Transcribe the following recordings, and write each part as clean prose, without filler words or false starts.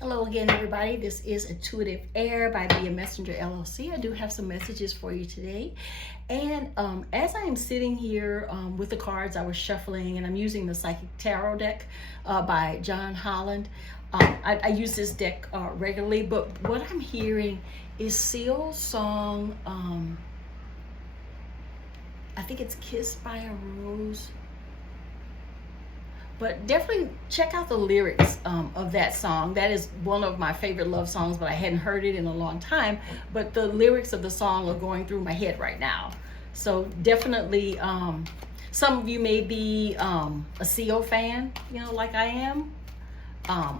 Hello again, everybody. This is Intuitive Air by Be a Messenger LLC. I do have some messages for you today. And as I am sitting here with the cards, I was shuffling, and I'm using the Psychic Tarot deck by Holland. I use this deck regularly, but what I'm hearing is Seer's song, I think it's Kissed by a Rose. But definitely check out the lyrics of that song. That is one of my favorite love songs, but I hadn't heard it in a long time. But the lyrics of the song are going through my head right now. So definitely, some of you may be a Seer fan, like I am.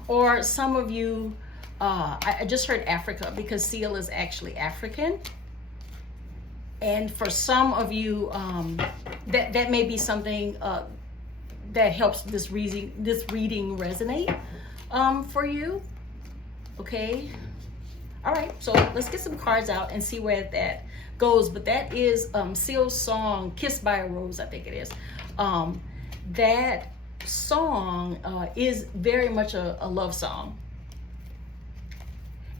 Or some of you, I just heard Africa because Seer is actually African. And for some of you, that may be something that helps this reading resonate for you. Okay, all right, so let's get some cards out and see where that goes. But that is Seer's song Kissed by a Rose, I think it is. That song is very much a love song,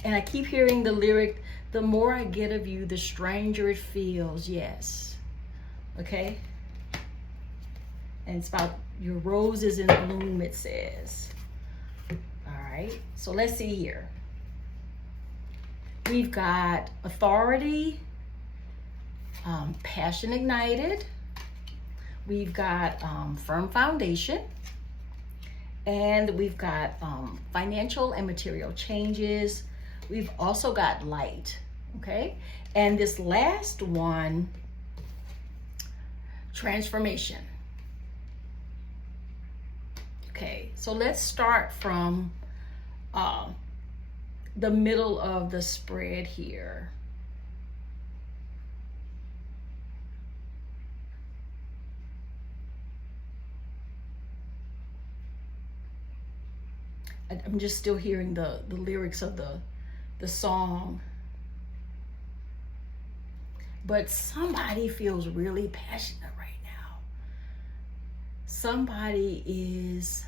and I keep hearing the lyric, the more I get of you, the stranger it feels. Yes. Okay, and it's about your roses in bloom, it says. All right, so let's see here. We've got authority, passion ignited. We've got firm foundation. And we've got financial and material changes. We've also got light, okay? And this last one, transformation. Okay, so let's start from the middle of the spread here. I'm just still hearing the lyrics of the song. But somebody feels really passionate right now. Somebody is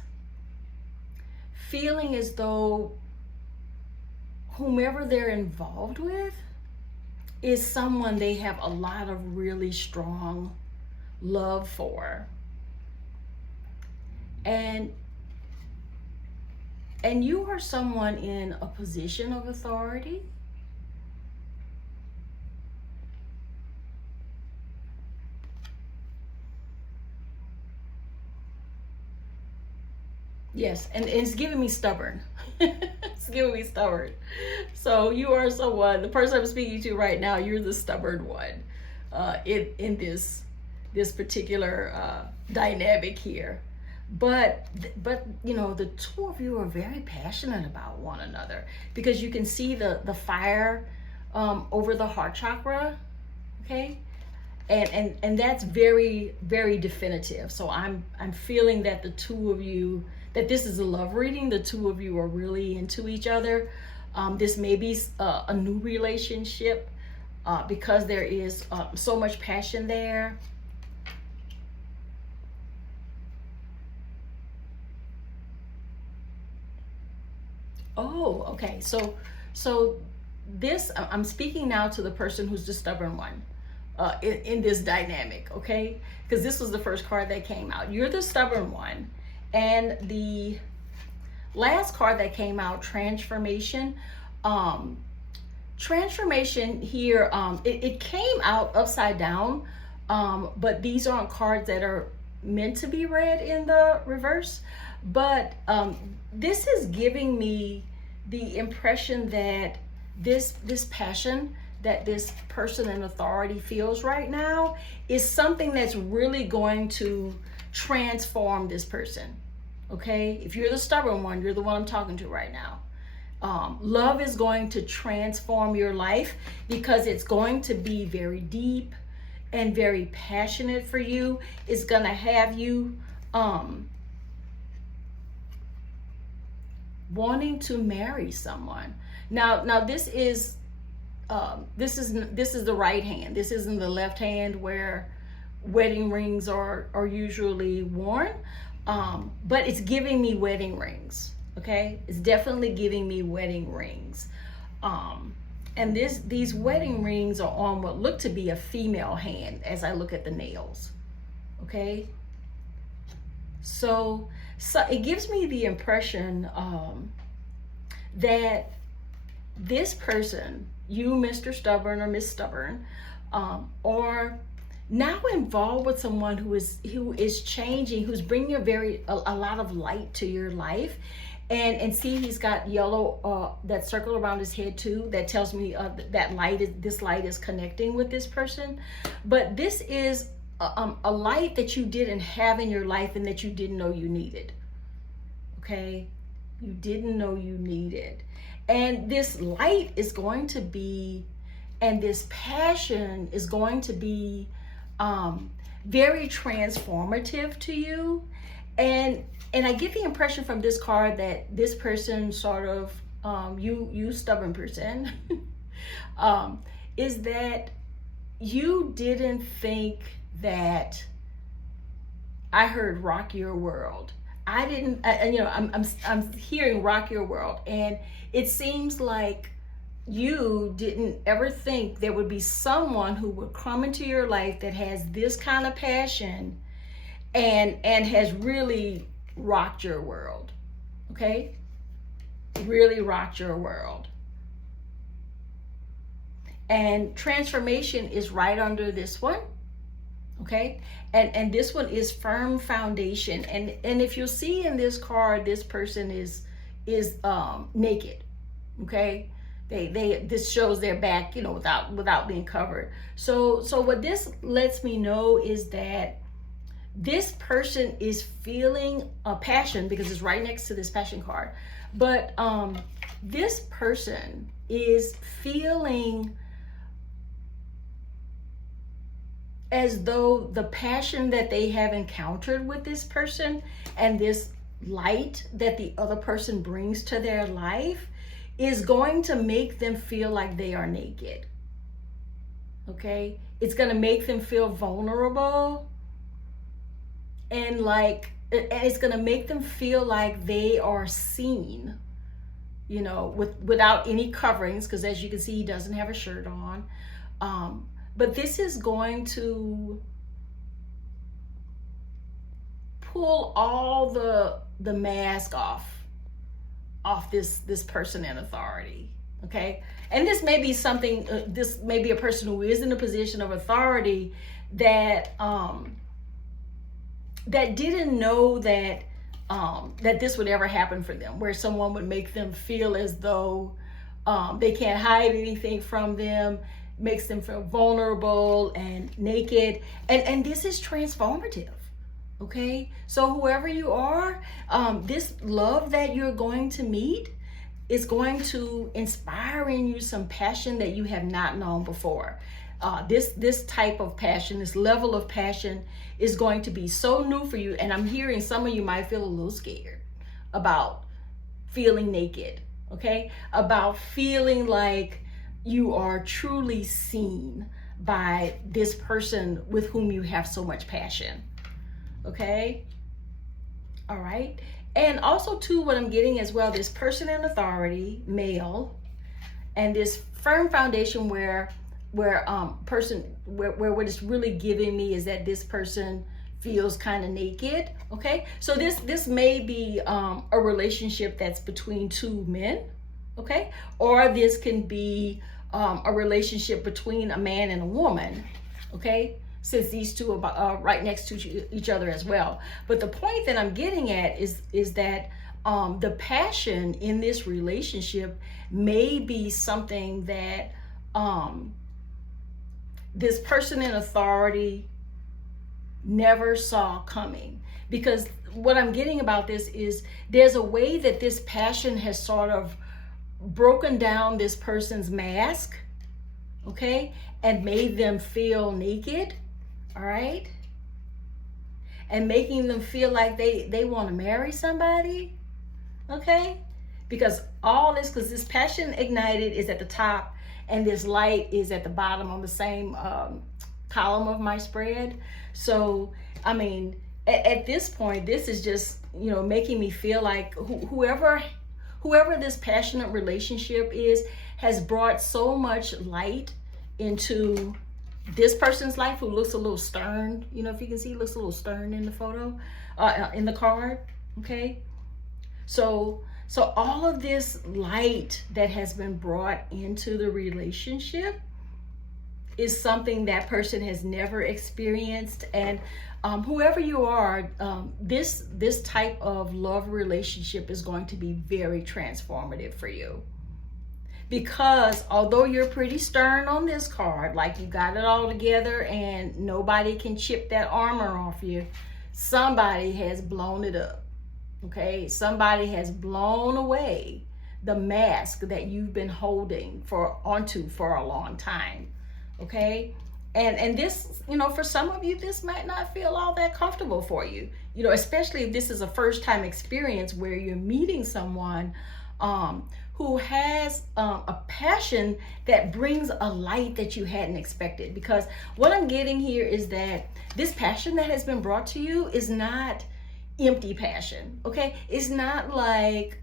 feeling as though whomever they're involved with is someone they have a lot of really strong love for. And you are someone in a position of authority. Yes, and it's giving me stubborn. It's giving me stubborn. So you are someone, the person I'm speaking to right now, you're the stubborn one in this particular dynamic here. But the two of you are very passionate about one another, because you can see the fire over the heart chakra, okay? And that's very, very definitive. So I'm feeling that the two of you, that this is a love reading. The two of you are really into each other. This may be a new relationship because there is so much passion there. Oh, okay. So this, I'm speaking now to the person who's the stubborn one in this dynamic, okay? Because this was the first card that came out. You're the stubborn one. And the last card that came out, transformation. Transformation here, it came out upside down, but these aren't cards that are meant to be read in the reverse. But this is giving me the impression that this passion that this person in authority feels right now is something that's really going to transform this person. Okay, if you're the stubborn one, you're the one I'm talking to right now. Love is going to transform your life because it's going to be very deep and very passionate for you. It's going to have you wanting to marry someone. Now this is the right hand. This isn't the left hand where wedding rings are usually worn. But it's giving me wedding rings. Okay, it's definitely giving me wedding rings. And these wedding rings are on what look to be a female hand as I look at the nails. Okay, so it gives me the impression that this person, you Mr. Stubborn or Miss Stubborn, are now involved with someone who is changing, who's bringing a lot of light to your life. And see, he's got yellow that circle around his head too. That tells me that this light is connecting with this person. But this is a light that you didn't have in your life and that you didn't know you needed. Okay, you didn't know you needed. And this light is going to be, and this passion is going to be very transformative to you. And I get the impression from this card that this person sort of, you stubborn person, is that you didn't think that I heard rock your world. I didn't, I'm hearing rock your world. And it seems like you didn't ever think there would be someone who would come into your life that has this kind of passion and has really rocked your world. Okay, really rocked your world. And transformation is right under this one. Okay, and this one is firm foundation. And if you see in this card, this person is naked. Okay, this shows their back, without being covered. So what this lets me know is that this person is feeling a passion, because it's right next to this passion card. But this person is feeling as though the passion that they have encountered with this person and this light that the other person brings to their life is going to make them feel like they are naked. Okay? It's going to make them feel vulnerable. And it's going to make them feel like they are seen, without any coverings, because as you can see, he doesn't have a shirt on. But this is going to pull all the mask off this person in authority. Okay, and this may be something. This may be a person who is in a position of authority that didn't know that this would ever happen for them, where someone would make them feel as though they can't hide anything from them, makes them feel vulnerable and naked. And this is transformative. Okay, so whoever you are, this love that you're going to meet is going to inspire in you some passion that you have not known before. This type of passion, this level of passion is going to be so new for you. And I'm hearing some of you might feel a little scared about feeling naked, okay? About feeling like you are truly seen by this person with whom you have so much passion, okay? All right. And also too, what I'm getting as well, this person in authority, male, and this firm foundation where what it's really giving me is that this person feels kind of naked. Okay, so this may be a relationship that's between two men. Okay, or this can be a relationship between a man and a woman. Okay, since these two are right next to each other as well. But the point that I'm getting at is that the passion in this relationship may be something that this person in authority never saw coming. Because what I'm getting about this is there's a way that this passion has sort of broken down this person's mask, okay, and made them feel naked, all right, and making them feel like they want to marry somebody, okay, because this passion ignited is at the top and this light is at the bottom on the same column of my spread. So I mean, at this point, this is just, making me feel like whoever this passionate relationship is has brought so much light into this person's life, who looks a little stern. If you can see, he looks a little stern in the photo, in the card. Okay, so all of this light that has been brought into the relationship is something that person has never experienced. And whoever you are, this type of love relationship is going to be very transformative for you. Because although you're pretty stern on this card, like you got it all together and nobody can chip that armor off you, somebody has blown it up. Okay, somebody has blown away the mask that you've been holding onto for a long time. Okay, and this, for some of you, this might not feel all that comfortable for you. Especially if this is a first time experience where you're meeting someone who has a passion that brings a light that you hadn't expected. Because what I'm getting here is that this passion that has been brought to you is not empty passion. Okay, it's not like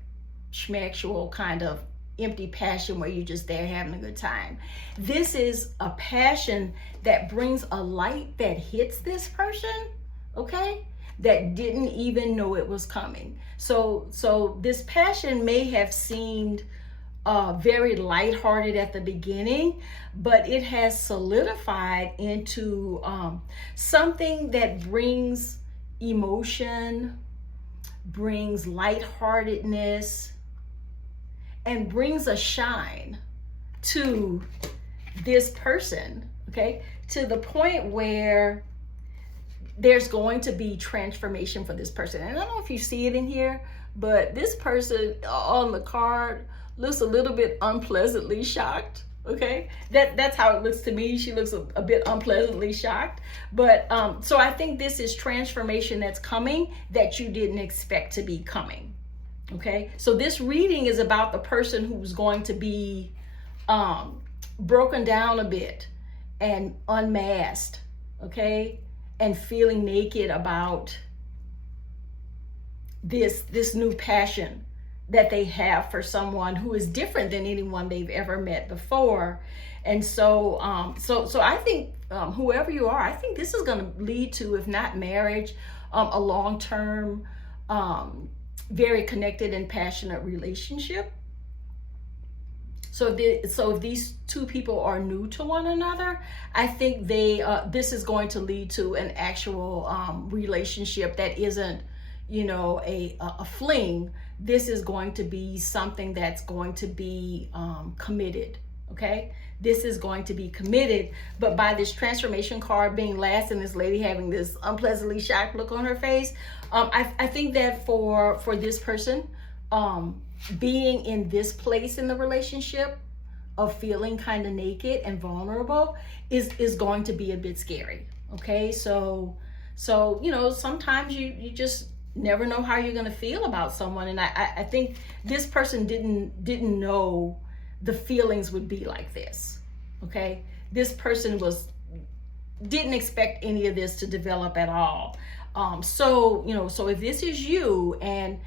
schmexual kind of empty passion where you're just there having a good time. This is a passion that brings a light that hits this person, okay, that didn't even know it was coming. So this passion may have seemed very lighthearted at the beginning, but it has solidified into something that brings emotion, brings lightheartedness, and brings a shine to this person, okay, to the point where there's going to be transformation for this person. And I don't know if you see it in here, but this person on the card looks a little bit unpleasantly shocked. Okay, that's how it looks to me. She looks a bit unpleasantly shocked. But so I think this is transformation that's coming that you didn't expect to be coming. Okay, so this reading is about the person who's going to be broken down a bit and unmasked, okay, and feeling naked about this new passion that they have for someone who is different than anyone they've ever met before. And so so I think whoever you are, I think this is going to lead to, if not marriage, a long-term, very connected and passionate relationship. So if these two people are new to one another, I think this is going to lead to an actual relationship that isn't, a fling. This is going to be something that's going to be committed. Okay, this is going to be committed. But by this transformation card being last and this lady having this unpleasantly shocked look on her face, I think that for this person, being in this place in the relationship of feeling kind of naked and vulnerable is going to be a bit scary. Okay, so sometimes you just never know how you're going to feel about someone, and I think this person didn't know the feelings would be like this. Okay, this person didn't expect any of this to develop at all. So if this is you and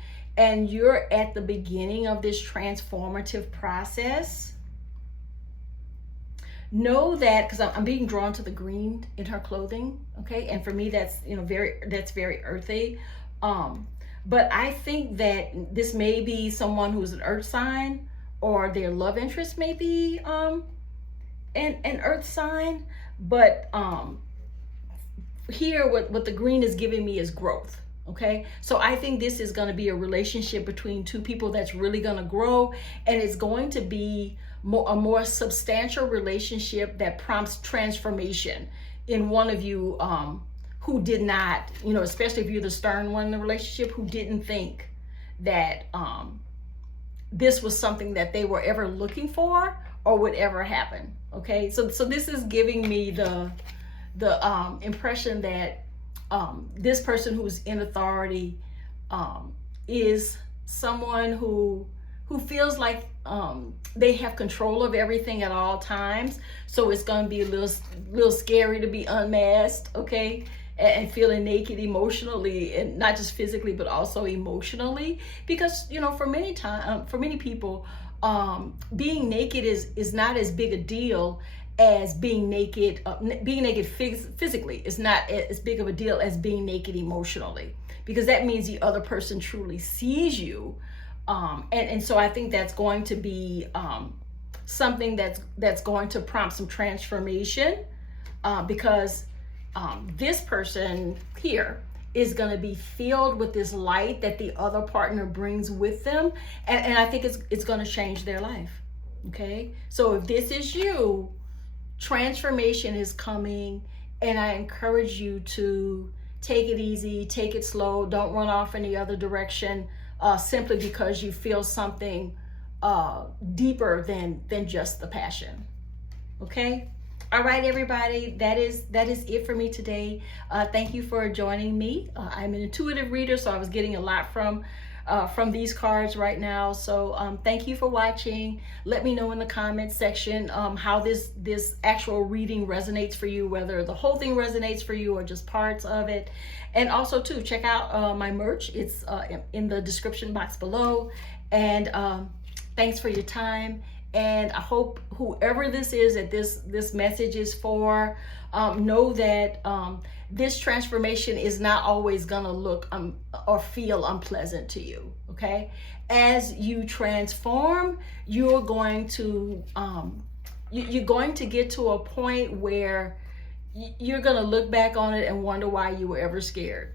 you're at the beginning of this transformative process, know that, because I'm being drawn to the green in her clothing. Okay, and for me that's very earthy. But I think that this may be someone who's an earth sign, or their love interest may be an earth sign. But here what the green is giving me is growth. Okay, so I think this is going to be a relationship between two people that's really going to grow, and it's going to be a more substantial relationship that prompts transformation in one of you, who did not, especially if you're the stern one in the relationship, who didn't think that this was something that they were ever looking for or would ever happen. Okay, so this is giving me the impression that this person who's in authority is someone who feels like they have control of everything at all times. So it's going to be a little scary to be unmasked. Okay, and feeling naked emotionally, and not just physically but also emotionally, because for many people, being naked is not as big a deal as being naked. Being naked physically is not as big of a deal as being naked emotionally, because that means the other person truly sees you. And so I think that's going to be something that's going to prompt some transformation, because this person here is going to be filled with this light that the other partner brings with them, and I think it's going to change their life. Okay, so if this is you, transformation is coming, and I encourage you to take it easy, take it slow, don't run off in the other direction simply because you feel something deeper than just the passion. Okay. All right, everybody, that is it for me today. Thank you for joining me. I'm an intuitive reader, so I was getting a lot from these cards right now. So thank you for watching. Let me know in the comments section how this actual reading resonates for you, whether the whole thing resonates for you or just parts of it. And also too, check out my merch. It's in the description box below. And thanks for your time. And I hope whoever this is that this message is for, know that this transformation is not always gonna look or feel unpleasant to you. Okay, as you transform, you're going to get to a point where you're gonna look back on it and wonder why you were ever scared.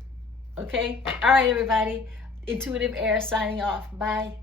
Okay, all right, everybody. Intuitive Air signing off. Bye.